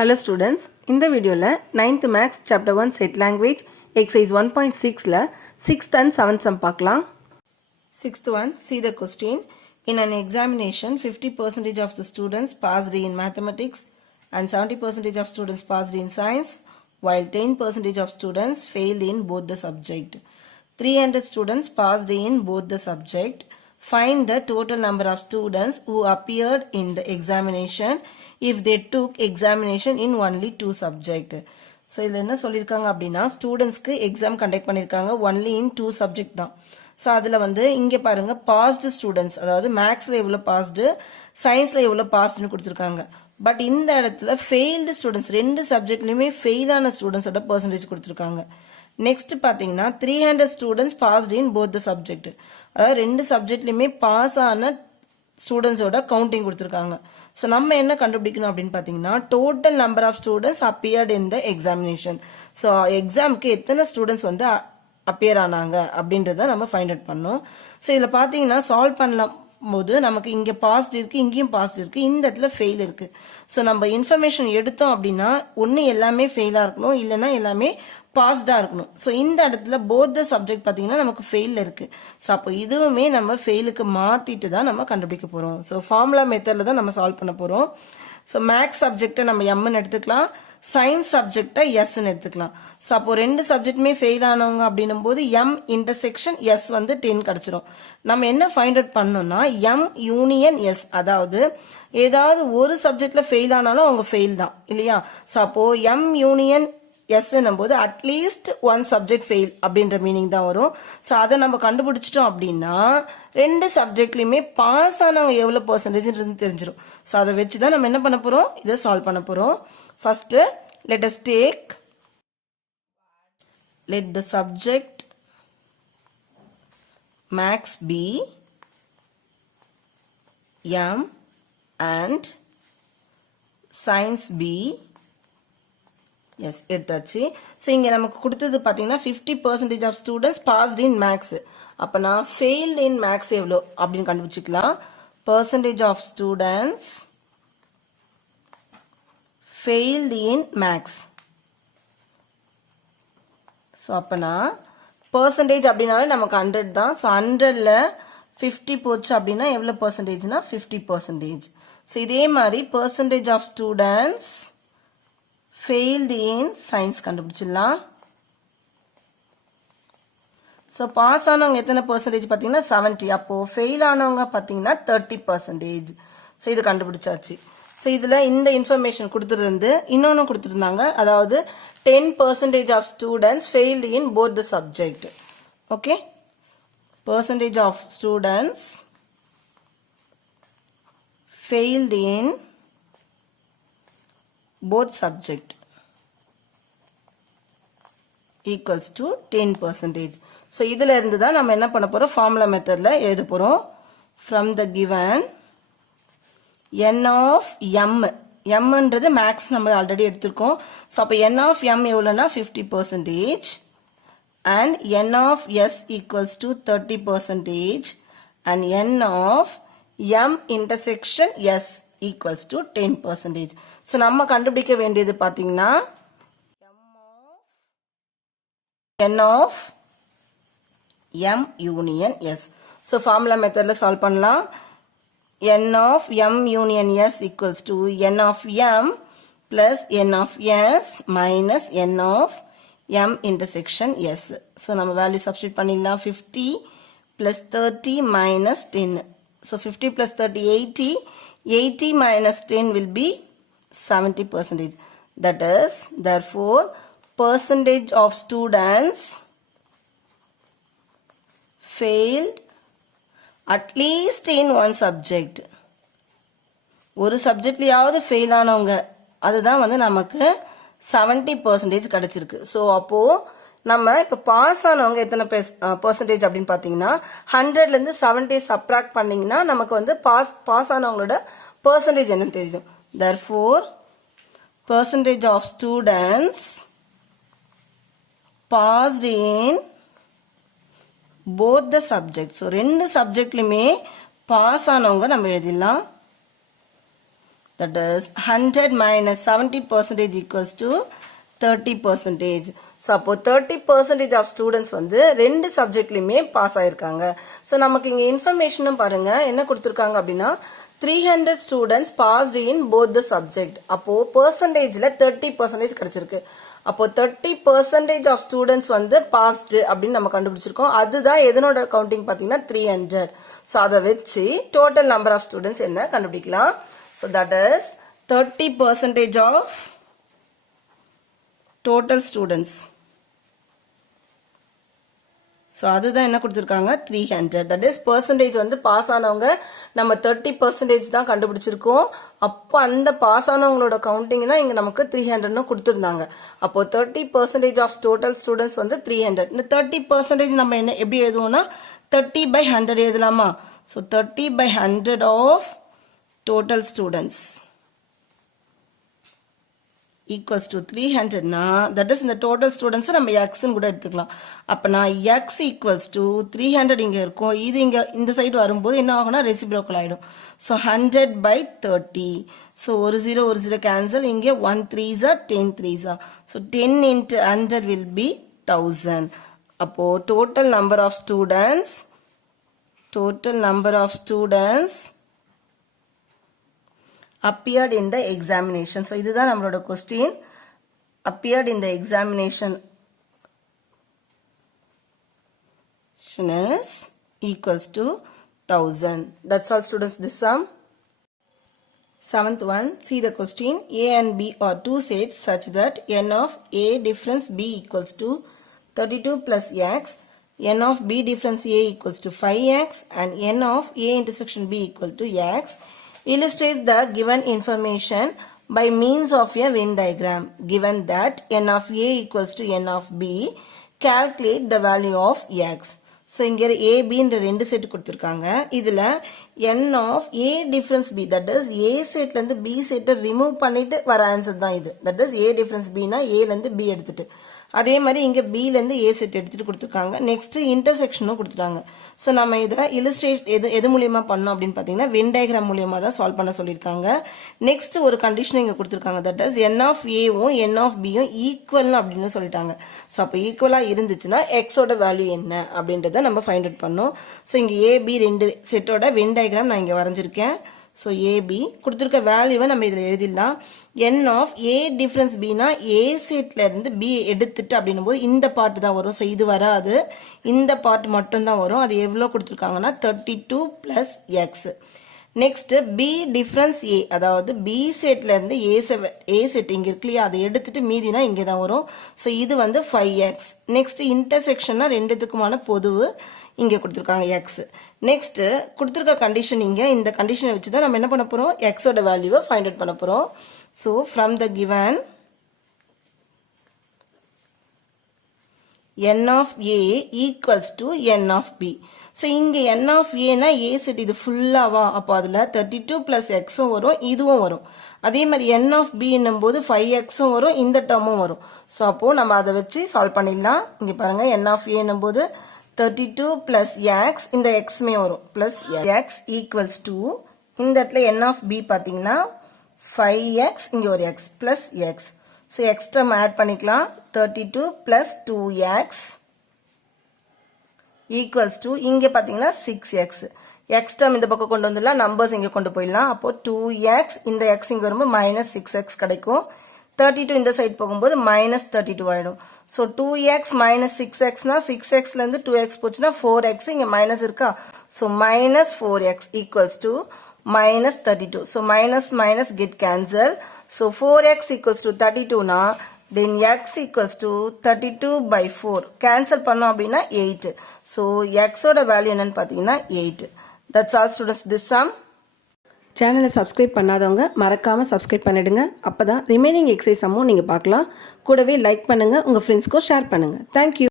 Hello students, in the video la 9th Maths Chapter 1 Set Language Exercise 1.6 la 6th and 7th sum பார்க்கலாம். 6th one, see the question. In an examination, 50% of the students passed in mathematics and 70% of students passed in science, while 10% of students failed in both the subject. 300 students passed in both the subject. Find the total number of students who appeared in the examination if they took examination in only 2 subject. So இதில் என்ன சொல்லியிருக்காங்க அப்படின்னா ஸ்டூடெண்ட்ஸ்க்கு exam conduct பண்ணியிருக்காங்க only in 2 subject தான். So அதில் இங்கே பாருங்க பாஸ்டு ஸ்டூடெண்ட்ஸ், அதாவது மேக்ஸில் எவ்வளோ பாஸ்டு, சயின்ஸில் எவ்வளோ பாஸ்டுன்னு கொடுத்துருக்காங்க. பட் இந்த இடத்துல ஃபெயில்டு ஸ்டூடெண்ட்ஸ், 2 சப்ஜெக்ட்லையுமே ஃபெயிலான ஸ்டூடெண்ட்ஸோட பர்சன்டேஜ் கொடுத்துருக்காங்க. நெக்ஸ்ட் பார்த்தீங்கன்னா 300 students passed in both the subject, அதாவது 2 சப்ஜெக்ட்லையுமே பாஸ் ஆன ஸ்டூடெண்ட்ஸோட கவுண்டிங் கொடுத்துருக்காங்க. ஸோ நம்ம என்ன கண்டுபிடிக்கணும் அப்படின்னு பார்த்தீங்கன்னா total number of students appeared in the examination. So எக்ஸாமுக்கு எத்தனை ஸ்டூடெண்ட்ஸ் அப்பியர் ஆனாங்க அப்படின்றத நம்ம ஃபைண்ட் அவுட் பண்ணோம். ஸோ இதில் பார்த்தீங்கன்னா சால்வ் பண்ணலாம் போது நமக்கு இங்கே பாஸ்ட் இருக்குது, இங்கேயும் பாஸ்ட் இருக்குது, இந்த இடத்துல ஃபெயில் இருக்குது. ஸோ நம்ம இன்ஃபர்மேஷன் எடுத்தோம் அப்படின்னா ஒன்று எல்லாமே ஃபெயிலாக இருக்கணும், இல்லைன்னா எல்லாமே பாஸ்டாக இருக்கணும். ஸோ இந்த இடத்துல போத் த சப்ஜெக்ட் பார்த்தீங்கன்னா நமக்கு ஃபெயிலில் இருக்குது. ஸோ அப்போ இதுவுமே நம்ம ஃபெயிலுக்கு மாற்றிட்டு தான் நம்ம கண்டுபிடிக்க போகிறோம். ஸோ ஃபார்முலா மெத்தடில் தான் நம்ம சால்வ் பண்ண போகிறோம். ஸோ மேக்ஸ் சப்ஜெக்டை நம்ம எம்னு எடுத்துக்கலாம், சயின்ஸ் சப்ஜெக்டை எஸ்ன்னு எடுத்துக்கலாம். ஸோ அப்போ 2 சப்ஜெக்ட்டுமே ஃபெயில் ஆனவங்க அப்படின்னும் போது எம் இன்டர்செக்ஷன் எஸ் 10 கிடச்சிரும். நம்ம என்ன ஃபைண்ட் அவுட் பண்ணோம்னா எம் யூனியன் எஸ், அதாவது ஏதாவது ஒரு சப்ஜெக்ட்ல ஃபெயில் ஆனாலும் அவங்க ஃபெயில் தான் இல்லையா. ஸோ அப்போ எம் யூனியன் எஸ்ன்னும் போது அட்லீஸ்ட் 1 சப்ஜெக்ட் ஃபெயில் அப்படின்ற மீனிங் தான் வரும். ஸோ அதை நம்ம கண்டுபிடிச்சிட்டோம் அப்படின்னா 2 சப்ஜெக்ட்லையுமே பாஸ் ஆனவங்க எவ்வளோ பர்சன்டேஜ்ன்றது தெரிஞ்சிடும். ஸோ அதை வச்சு தான் நம்ம என்ன பண்ண போகிறோம், இதை சால்வ் பண்ண போகிறோம். First let the subject max be M and science be S எடுத்தாச்சு. ஸோ இங்கே நமக்கு கொடுத்தது பார்த்தீங்கன்னா 50% of students passed in maths. அப்போ நான் ஃபெயில்டு இன் மேக்ஸ் எவ்வளோ அப்படின்னு கண்டுபிடிச்சிக்கலாம். Percentage of students failed in maths. So அப்போனா பர்சன்டேஜ் அப்படின்னாலே நமக்கு 100 தான். ஸோ 100ல் 50 போச்சு அப்படின்னா எவ்வளோ பர்சன்டேஜ்னா 50%. ஸோ இதே மாதிரி percentage of students failed in science கண்டுபிடிச்சிடலாம். ஸோ பாஸ் ஆனவங்க எத்தனை பர்சன்டேஜ் பார்த்தீங்கன்னா 70. அப்போது ஃபெயில் ஆனவங்க பார்த்தீங்கன்னா 30%. ஸோ இது கண்டுபிடிச்சாச்சு. ஸோ இதில் இந்த இன்ஃபர்மேஷன் கொடுத்துருந்து இன்னொன்று கொடுத்துருந்தாங்க, அதாவது 10% of students failed in both the subject. Okay, percentage of students failed in both subject equals to 10%. so இதில் இருந்து தான் நம்ம என்ன பண்ண போகிறோம், ஃபார்முலா மெத்தடில் எழுத போகிறோம். from the given n of m, mன்றது மேக்ஸ் நம்ம ஆல்ரெடி எடுத்திருக்கோம். ஸோ அப்போ n of m எவ்வளோனா 50% and n of s equals to 30% and n of m intersection s equals to 10%. So நம்ம கண்டுபிடிக்க வேண்டியது பார்த்தீங்கன்னா n of m union s. So formula மெத்தடில் சால்வ் பண்ணலாம். n of m union s equals to n of m plus n of s minus n of m intersection s. So நம்ம value substitute பண்ணிடலாம். 50 plus 30 minus 10. So 50 plus 30 80. 80 minus 10 will be 70%. That is, therefore, percentage of students failed at least in one subject. ஒரு சப்ஜெக்ட்லையாவது fail ஆனவங்க அதுதான் நமக்கு 70% கிடைச்சிருக்கு. So அப்போது நம்ம இப்போ பாஸ் ஆனவங்க எத்தனை பர்சன்டேஜ் அப்படின்னு பார்த்தீங்கன்னா 100லேருந்து 70 சப்ராக்ட் பண்ணிங்கன்னா நமக்கு பாஸ் ஆனவங்களோட பர்சன்டேஜ் என்னன்னு தெரியும். therefore percentage of students passed in both the subjects. So 2 சப்ஜெக்ட்லையுமே பாஸ் ஆனவங்க நம்ம எழுதிடலாம். that is 100 minus 70% equals to 30%. So அப்போ 30% ஆஃப் ஸ்டூடெண்ட்ஸ் வந்து ரெண்டு சப்ஜெக்ட்லையுமே பாஸ் ஆயிருக்காங்க. ஸோ நமக்கு இங்கே இன்ஃபர்மேஷனும் பாருங்க என்ன கொடுத்துருக்காங்க அப்படின்னா 300 students passed in both the subject. அப்போ பெர்சன்டேஜில் 30% கிடைச்சிருக்கு. அப்போ 30% ஆஃப் ஸ்டூடெண்ட்ஸ் வந்து பாஸ்டு அப்படின்னு நம்ம கண்டுபிடிச்சிருக்கோம். அதுதான் எதனோட கவுண்டிங் பார்த்தீங்கன்னா 300. ஸோ அதை வச்சு டோட்டல் நம்பர் ஆஃப் ஸ்டூடெண்ட்ஸ் என்ன கண்டுபிடிக்கலாம். So that is 30% of total students. So அதுதான் என்ன கொடுத்துருக்காங்க 300. தட் இஸ் பர்சன்டேஜ் வந்து பாஸ் ஆனவங்க நம்ம 30% தான் கண்டுபிடிச்சிருக்கோம். அப்போ அந்த பாஸ் ஆனவங்களோட கவுண்டிங் தான் இங்கே நமக்கு 300ன்னு கொடுத்துருந்தாங்க. அப்போ 30% ஆஃப் டோட்டல் ஸ்டூடெண்ட்ஸ் வந்து 300. இந்த 30% நம்ம என்ன எப்படி எழுதுவோம்னா 30/100 எழுதலாமா. So 30/100 of total students equals to 300 னா that is இந்த total students நம்ம x கூட எடுத்துக்கலாம். அப்ப நான் x equals to 300 இங்க இருக்கும். இது இங்க இந்த சைடு வரும்போது என்ன ஆகும்னா ரெசிப்ரோக்கல் ஆயிடும். so 100/30. so ஒரு 0 cancel. இங்க 1 3s are 10 3s are. so 10 into 100 will be 1000. அப்போ total number of students appeared in the examination. So இதுதான் நம்மளோட question. appeared in the examination is equals to 1000. That's all students, this sum. 7th one, see the question. A and B are two sets such that n of A difference B equals to 32 plus x, n of B difference A equals to 5x and n of A intersection B equal to x. Illustrates the given information by means of a Venn diagram. Given that n of A equals to n of B, calculate the value of x. So இங்க A, B என்ற ரெண்டு set கொடுத்திருக்காங்க. இதுல n of A difference B, that is A செட்ல இருந்து B செட்டை remove பண்ணிட்டு வர ஆன்சர் தான் இது. that is A difference B னா A ல இருந்து B எடுத்துட்டு. அதே மாதிரி இங்க B ல இருந்து A செட் எடுத்துட்டு கொடுத்திருக்காங்க. நெக்ஸ்ட் இன்டர்செக்ஷனும் கொடுத்துட்டாங்க. ஸோ நம்ம இதை இலிஸ்ட்ரேட் எது மூலியமா பண்ணோம் அப்படின்னு பார்த்தீங்கன்னா வென் டயக்ராம் மூலியமா தான் சால்வ் பண்ண சொல்லியிருக்காங்க. நெக்ஸ்ட் ஒரு கண்டிஷன் இங்க கொடுத்துருக்காங்க. தட் இஸ் n of Aவும் n of Bயும் ஈக்குவல் அப்படின்னு சொல்லிட்டாங்க. ஸோ அப்போ ஈக்குவலா இருந்துச்சுன்னா எக்ஸோட வேல்யூ என்ன அப்படின்றத நம்ம ஃபைண்ட் அவுட் பண்ணோம். ஸோ இங்க AB ரெண்டு செட்டோட வென் டயக்ராம் நான் இங்க வரைஞ்சிருக்கேன். ஸோ AB கொடுத்துருக்க வேல்யூவை நம்ம இதில் எழுதிடலாம். n of A difference B னா A செட்ல இருந்து B எடுத்துட்டு அப்படின்னும் போது இந்த பார்ட் தான் வரும். ஸோ இது வராது, இந்த பார்ட் மட்டும் தான் வரும். அது எவ்வளோ கொடுத்துருக்காங்கன்னா 32 plus x. Next B difference A, அதாவது B செட்ல இருந்து A செட் இங்க இருக்கு இல்லையா, அதை எடுத்துட்டு மீதினா இங்கே தான் வரும். ஸோ இது வந்து 5x. நெக்ஸ்ட் இன்டர்செக்ஷன்னா ரெண்டுத்துக்குமான பொதுவு இங்கே கொடுத்துருக்காங்க x. நெக்ஸ்ட் கொடுத்துருக்க கண்டிஷன் இங்கே இந்த கண்டிஷனை வச்சு தான் நம்ம என்ன பண்ண போறோம், எக்ஸோட வேல்யூவை ஃபைண்ட் அவுட் பண்ண போறோம். So from the given n of A equals to n of B. So இங்கே n of A னா A செட் இது ஃபுல்லாவா, அப்போ அதில் 32 plus xும் வரும், இதுவும் வரும். அதே மாதிரி n of B என்னும் போது 5xும் வரும், இந்த டேர்மும் வரும். ஸோ அப்போ நம்ம அதை வச்சு சால்வ் பண்ணிடலாம். இங்கே பாருங்க n of A என்னும் போது 32 plus x, இந்த xமே வரும், plus x equals to இந்த இடத்துல n of B பார்த்தீங்கன்னா 5x, இங்கே ஒரு x plus x. So x term add பண்ணிக்கலாம். 32 plus 2x equals to இங்கே பார்த்தீங்கன்னா 6x. x டேர்ம் இந்த பக்கம் கொண்டு வந்துடலாம், நம்பர்ஸ் இங்கே கொண்டு போயிடலாம். அப்போ 2x, இந்த x இங்கே வரும்போது மைனஸ் 6x கிடைக்கும். 32 இந்த சைடு போகும்போது மைனஸ் 32 ஆயிடும். ஸோ 2x மைனஸ் 6xனா 6xல இருந்து 2x போச்சுன்னா 4x, இங்கே மைனஸ் இருக்கா. So minus 4x equals to minus 32. So minus minus get cancel. So 4x equals to 32 na, then x equals to 32/4. Cancel பண்ணோம் அப்படின்னா 8. So x ஓட value என்னன்னு பார்த்தீங்கன்னா 8. That's all students, this sum. சேனலை subscribe பண்ணாதவங்க மறக்காமல் subscribe பண்ணிடுங்க. அப்போ தான் ரிமைனிங் எக்ஸசைஸ் சம்மும் நீங்கள் பார்க்கலாம். கூடவே லைக் பண்ணுங்கள், உங்கள் ஃப்ரெண்ட்ஸ்க்கும் ஷேர் பண்ணுங்கள். தேங்க்யூ.